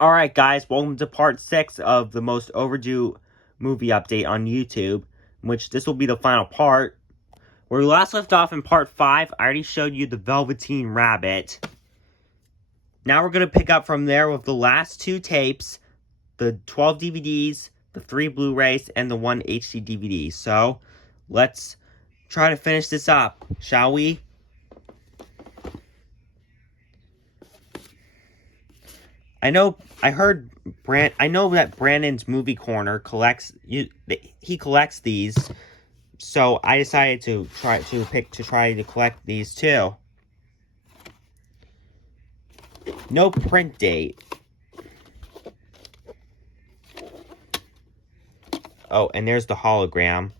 Alright guys, welcome to part 6 of the most overdue movie update on YouTube, which this will be the final part. Where we last left off in part 5, I already showed you the Velveteen Rabbit. Now we're going to pick up from there with the last 2 tapes, the 12 DVDs, the 3 Blu-rays, and the 1 HD DVD. So, let's try to finish this up, shall we? I know that Brandon's Movie Corner collects these, so I decided to try to collect these too. No print date. Oh, and there's the hologram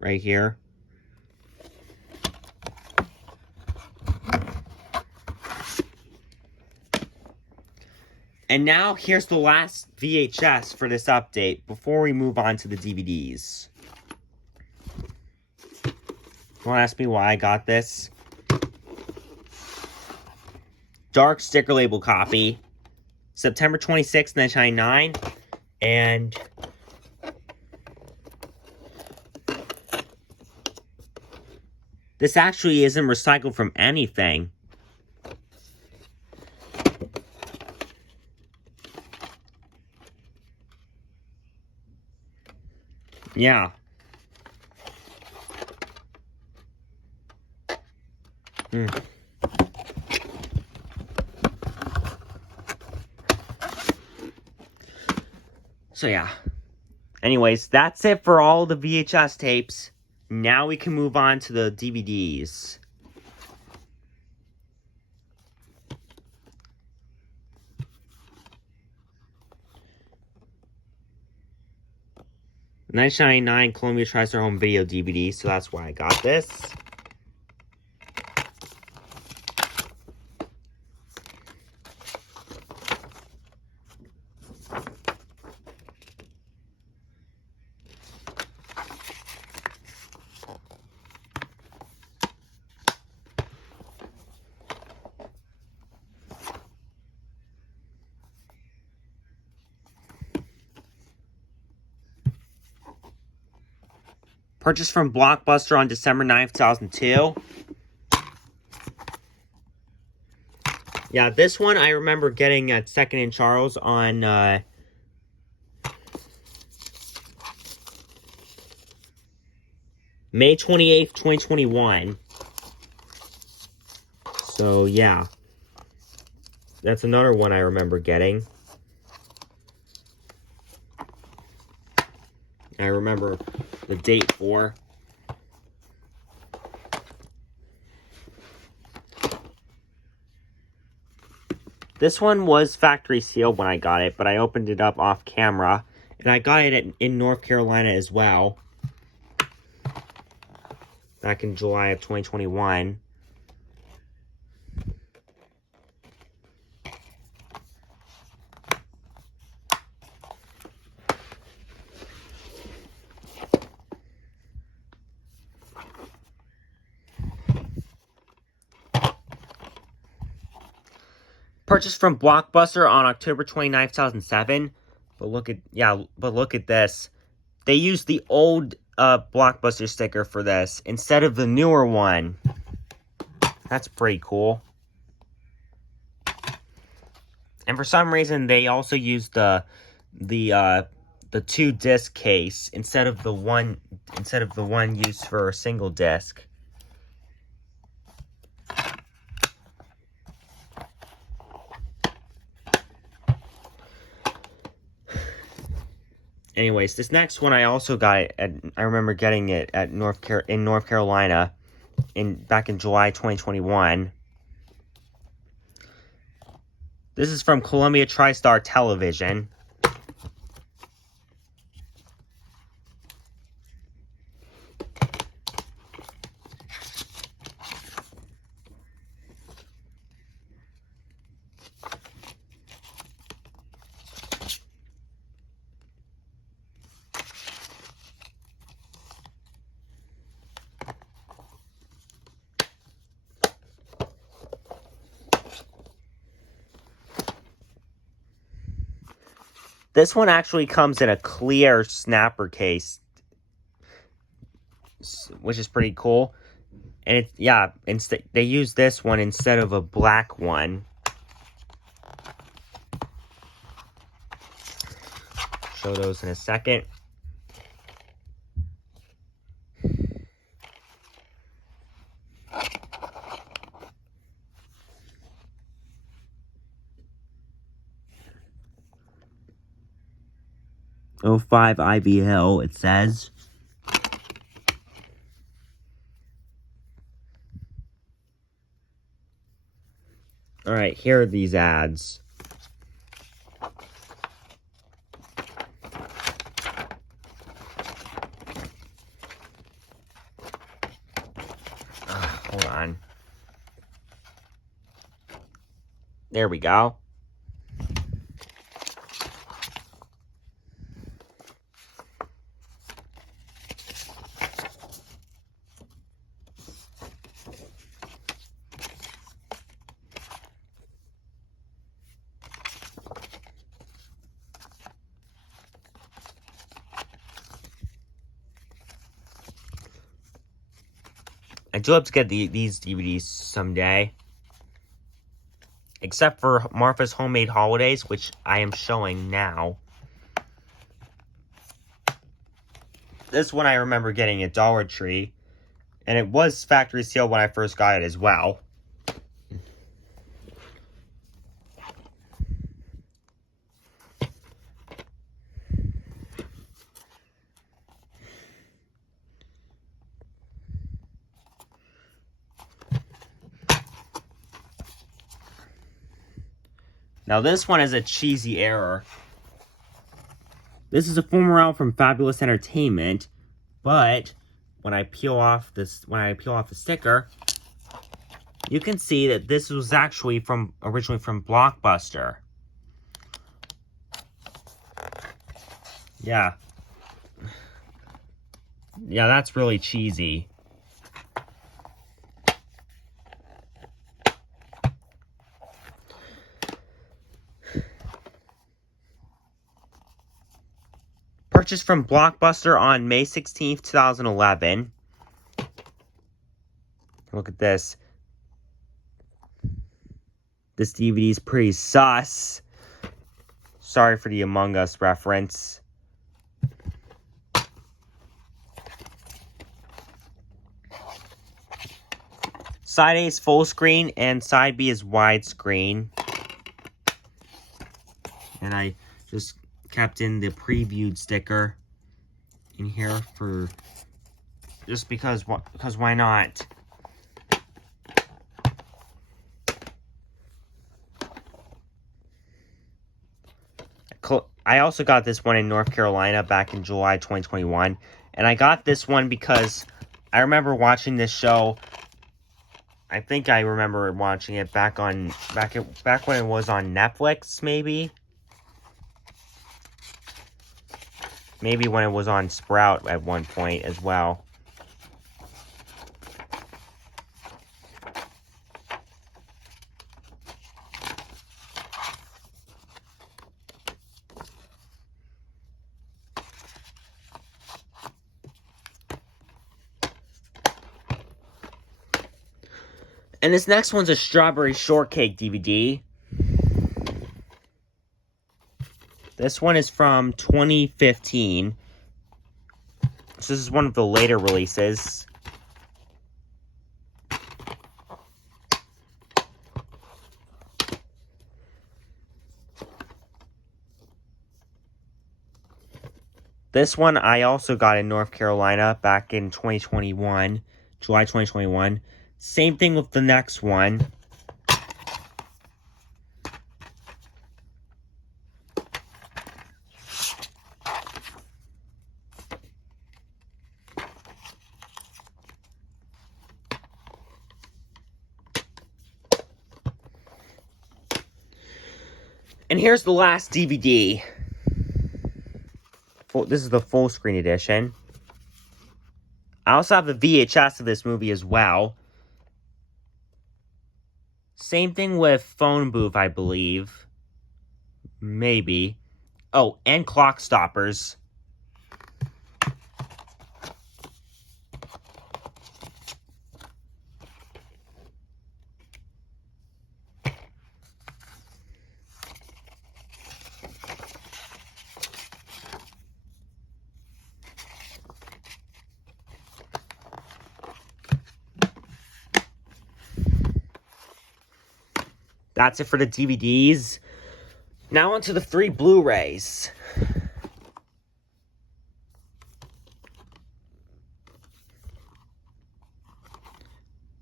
right here. And now, here's the last VHS for this update, before we move on to the DVDs. You want to ask me why I got this? Dark sticker label copy. September 26th, 1999. And this actually isn't recycled from anything. Yeah. So yeah. Anyways, that's it for all the VHS tapes. Now we can move on to the DVDs. $19.99 Columbia tries their home video DVD, so that's why I got this. Purchased from Blockbuster on December 9th, 2002. Yeah, this one I remember getting at 2nd and Charles on May 28th, 2021. So, yeah. That's another one I remember getting. I remember the date for. This one was factory sealed when I got it, but I opened it up off camera, and I got it in North Carolina as well, back in July of 2021. Purchased from Blockbuster on October 29th, 2007. But look at this. They used the old Blockbuster sticker for this instead of the newer one. That's pretty cool. And for some reason, they also used the 2-disc case instead of the one used for a single disc. Anyways, this next one I also got I remember getting it in North Carolina back in July 2021. This is from Columbia TriStar Television. This one actually comes in a clear snapper case, which is pretty cool. And they use this one instead of a black one. Show those in a second. '05 Ivy Hill, it says. Alright, here are these ads. Hold on. There we go. I do hope to get these DVDs someday. Except for Martha's Homemade Holidays, which I am showing now. This one I remember getting at Dollar Tree. And it was factory sealed when I first got it as well. Now this one is a cheesy error. This is a former out from Fabulous Entertainment, but when I peel off the sticker, you can see that this was actually originally from Blockbuster. Yeah. Yeah, that's really cheesy. Purchased from Blockbuster on May 16th, 2011. Look at this. This DVD is pretty sus. Sorry for the Among Us reference. Side A is full screen and side B is widescreen. And I just kept in the previewed sticker in here for just because why not? I also got this one in North Carolina back in July 2021, and I got this one because I remember watching this show. I think I remember watching it back when it was on Netflix, maybe. Maybe when it was on Sprout at one point as well. And this next one's a Strawberry Shortcake DVD. This one is from 2015. So this is one of the later releases. This one I also got in North Carolina back in 2021, July 2021. Same thing with the next one. And here's the last DVD. This is the full screen edition. I also have the VHS of this movie as well. Same thing with Phonebooth, I believe. Maybe. Oh, and Clockstoppers. That's it for the DVDs. Now onto the 3 Blu-rays.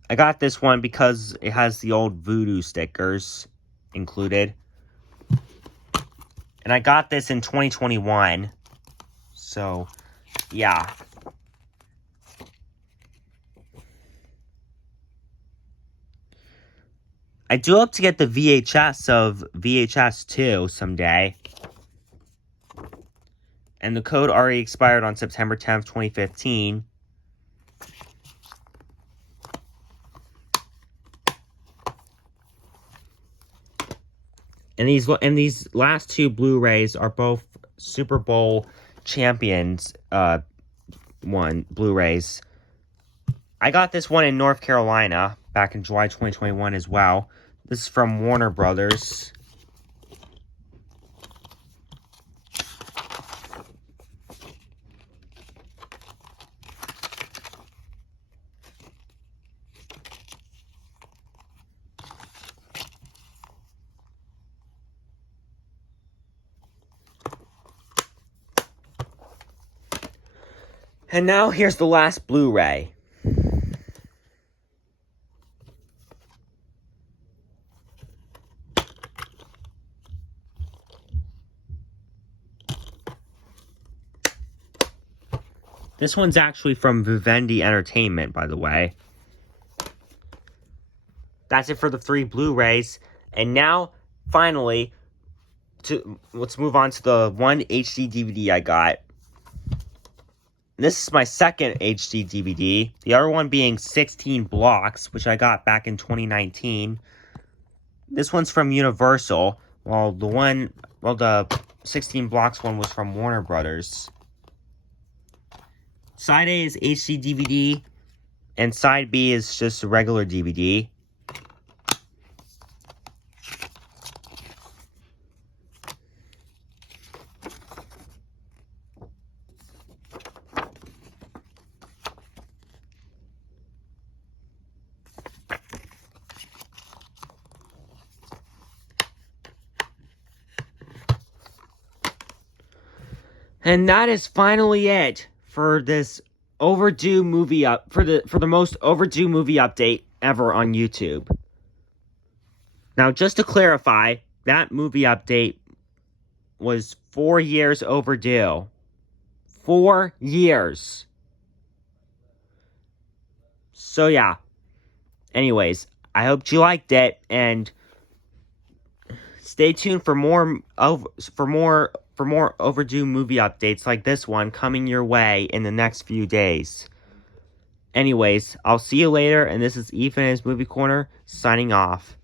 I got this one because it has the old Voodoo stickers included. And I got this in 2021. So, yeah. I do hope to get the VHS of VHS 2 someday. And the code already expired on September 10th, 2015. And these last 2 Blu-rays are both Super Bowl champions Blu-rays. I got this one in North Carolina back in July 2021 as well. This is from Warner Brothers. And now here's the last Blu-ray. This one's actually from Vivendi Entertainment, by the way. That's it for the 3 Blu-rays. And now, finally, let's move on to the 1 HD DVD I got. This is my second HD DVD. The other one being 16 Blocks, which I got back in 2019. This one's from Universal, while the 16 Blocks one was from Warner Brothers. Side A is HD DVD, and Side B is just a regular DVD. And that is finally it for this overdue movie for the most overdue movie update ever on YouTube. Now, just to clarify, that movie update was 4 years overdue. 4 years. So yeah. Anyways, I hope you liked it, and stay tuned for more overdue movie updates like this one coming your way in the next few days. Anyways, I'll see you later, and this is Ethan and his Movie Corner, signing off.